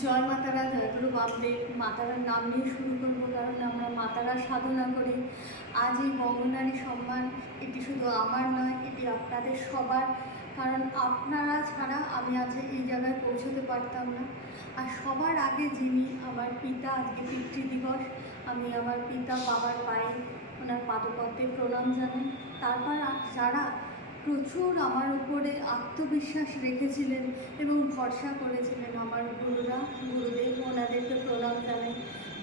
জয় মাতারা, জয়গুরু বামদেব। মাতারার নাম নিয়ে শুরু করবো, কারণ আমরা মাতারার সাধনা করি। আজ এই বঙ্গনারী সম্মান এটি শুধু আমার নয়, এটি আপনাদের সবার। কারণ আপনারা ছাড়া আমি আজ এই জায়গায় পৌঁছতে পারতাম না। আর সবার আগে যিনি আমার পিতা, আজকে পিতৃদিবস, আমি আমার পিতা বাবার পায়ে ওনার পাদপদ্মে প্রণাম জানাই। তারপর যারা প্রচুর আমার উপরে আত্মবিশ্বাস রেখেছিলেন এবং ভরসা করেছিলেন, আমার গুরুরা, গুরুদেব, ওনাদেরকে প্রণাম জানাই।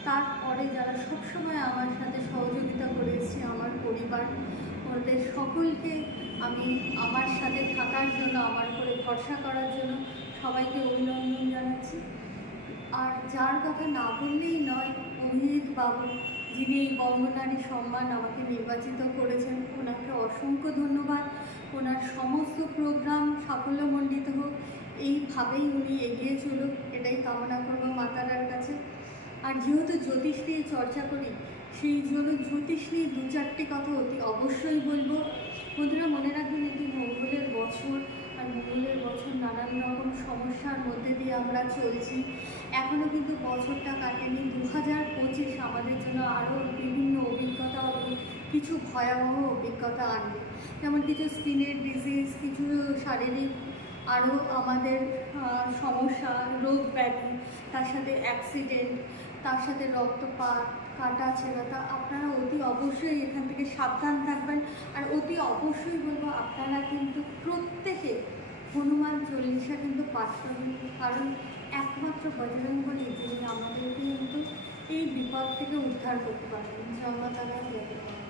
তারপরে যারা সবসময় আমার সাথে সহযোগিতা করেছে, আমার পরিবার, ওদের সকলকে আমি আমার সাথে থাকার জন্য, আমার উপরে ভরসা করার জন্য সবাইকে অভিনন্দন জানাচ্ছি। আর যার কথা না বললেই নয়, অভিজিৎ বাবু, যিনি এই বঙ্গনারী সম্মান আমাকে নির্বাচিত করেছেন, ওনাকে অসংখ্য ধন্যবাদ। ওনার সমস্ত প্রোগ্রাম সাফল্যমণ্ডিত হোক, এইভাবেই উনি এগিয়ে চলুক, এটাই কামনা করবো মাতারার কাছে। আর যেহেতু জ্যোতিষ নিয়ে চর্চা করি, সেই জন্য জ্যোতিষ নিয়ে দু চারটি কথা অতি অবশ্যই বলবো। বন্ধুরা, মনে রাখবেন এটি মঙ্গলের বছর, আর মঙ্গলের বছর নানান রকম সমস্যার মধ্যে দিয়ে আমরা চলছি। এখনও কিন্তু বছরটা কাটেনি। 2025 আমাদের জন্য আরও বিভিন্ন অভিজ্ঞতা, কিছু ভয়াবহ অভিজ্ঞতা আনবে। যেমন কিছু স্কিনের ডিজিজ, কিছু শারীরিক আরও আমাদের সমস্যা, রোগ ব্যাধি, তার সাথে অ্যাক্সিডেন্ট, তার সাথে রক্তপাত, কাটা ছেঁড়া। আপনারা অতি অবশ্যই এখান থেকে সাবধান থাকবেন। আর অতি অবশ্যই বলবো, আপনারা কিন্তু প্রত্যেকে হনুমান চল্লিশা কিন্তু পাঠ করবেন, কারণ একমাত্র বজরংবলী যিনি আমাদেরকে কিন্তু এই বিপদ থেকে উদ্ধার করতে পারবেন। জয় মাতা দি।